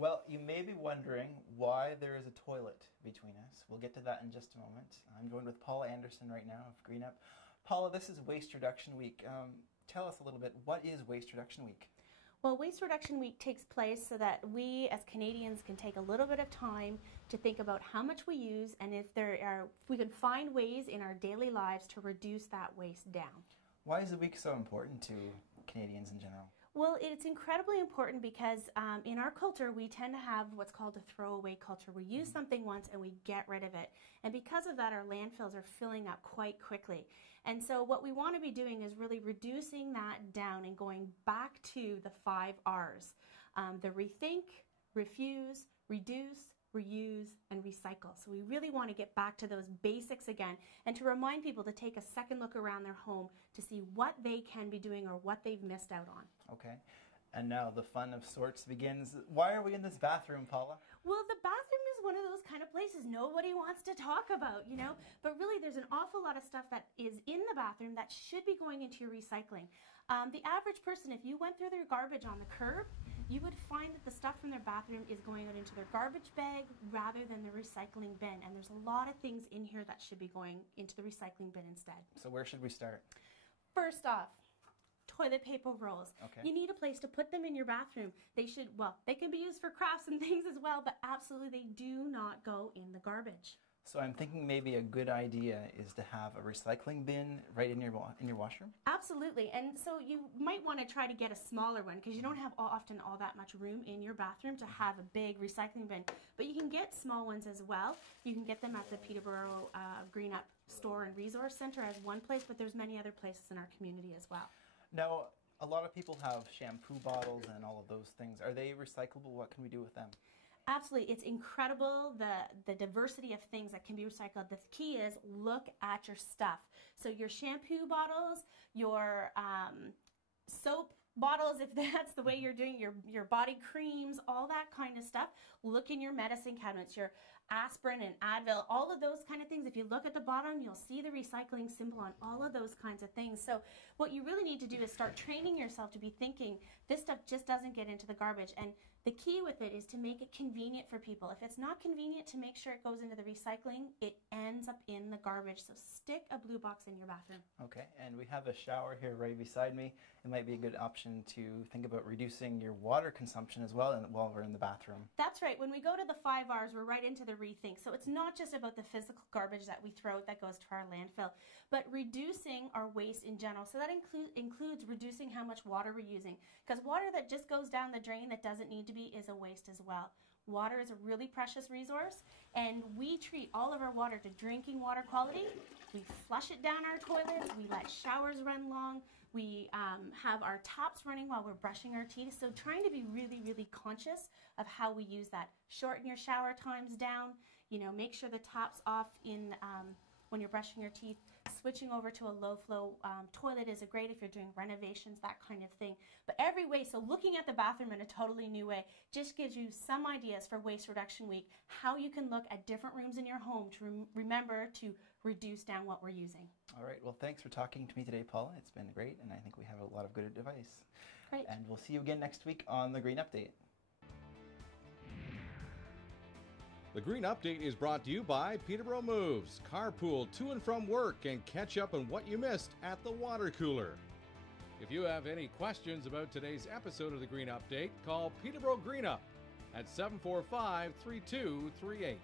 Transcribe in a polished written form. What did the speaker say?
Well, you may be wondering why there is a toilet between us. We'll get to that in just a moment. I'm joined with Paula Anderson right now of Green Up. Paula, this is Waste Reduction Week. Tell us a little bit, what is Waste Reduction Week? Well, Waste Reduction Week takes place so that we as Canadians can take a little bit of time to think about how much we use and if we can find ways in our daily lives to reduce that waste down. Why is the week so important to Canadians in general? Well, it's incredibly important because in our culture, we tend to have what's called a throwaway culture. We use something once and we get rid of it. And because of that, our landfills are filling up quite quickly. And so what we want to be doing is really reducing that down and going back to the 5 R's. The rethink, refuse, reduce, reuse, and recycle. So we really want to get back to those basics again and to remind people to take a second look around their home to see what they can be doing or what they've missed out on. Okay. And now the fun of sorts begins. Why are we in this bathroom, Paula? Well, the bathroom is one of those kind of places nobody wants to talk about, you know, but really there's an awful lot of stuff that is in the bathroom that should be going into your recycling. The average person, if you went through their garbage on the curb, you would find that the stuff from their bathroom is going out into their garbage bag rather than the recycling bin. And there's a lot of things in here that should be going into the recycling bin instead. So where should we start? First off, toilet paper rolls. Okay. You need a place to put them in your bathroom. They should, well, they can be used for crafts and things as well, but absolutely they do not go in the garbage. So I'm thinking maybe a good idea is to have a recycling bin right in your washroom? Absolutely. And so you might want to try to get a smaller one because you don't have often all that much room in your bathroom to have a big recycling bin. But you can get small ones as well. You can get them at the Peterborough Green Up Store and Resource Center as one place, but there's many other places in our community as well. Now, a lot of people have shampoo bottles and all of those things. Are they recyclable? What can we do with them? Absolutely. It's incredible, the diversity of things that can be recycled. The key is look at your stuff. So your shampoo bottles, your soap bottles, if that's the way you're doing your body creams, all that kind of stuff. Look in your medicine cabinets, your aspirin and Advil, all of those kind of things. If you look at the bottom, you'll see the recycling symbol on all of those kinds of things. So what you really need to do is start training yourself to be thinking this stuff just doesn't get into the garbage. And the key with it is to make it convenient for people. If it's not convenient to make sure it goes into the recycling, it ends up in the garbage. So stick a blue box in your bathroom. Okay, and we have a shower here right beside me. It might be a good option to think about reducing your water consumption as well while we're in the bathroom. That's right. When we go to the 5 R's, we're right into the rethink. So it's not just about the physical garbage that we throw out that goes to our landfill, but reducing our waste in general. So that includes reducing how much water we're using, because water that just goes down the drain that doesn't need to be is a waste as well. Water is a really precious resource, and we treat all of our water to drinking water quality. We flush it down our toilets, we let showers run long, we have our taps running while we're brushing our teeth. So trying to be really, really conscious of how we use that. Shorten your shower times down, you know, make sure the tap's off in when you're brushing your teeth. Switching over to a low flow toilet is great if you're doing renovations, that kind of thing. But every way, so looking at the bathroom in a totally new way just gives you some ideas for Waste Reduction Week, how you can look at different rooms in your home to remember to reduce down what we're using. All right, well, thanks for talking to me today, Paula. It's been great, and I think we have a lot of good advice. Great. And we'll see you again next week on the Green Update. The Green Update is brought to you by Peterborough Moves. Carpool to and from work and catch up on what you missed at the water cooler. If you have any questions about today's episode of the Green Update, call Peterborough Green Up at 745-3238.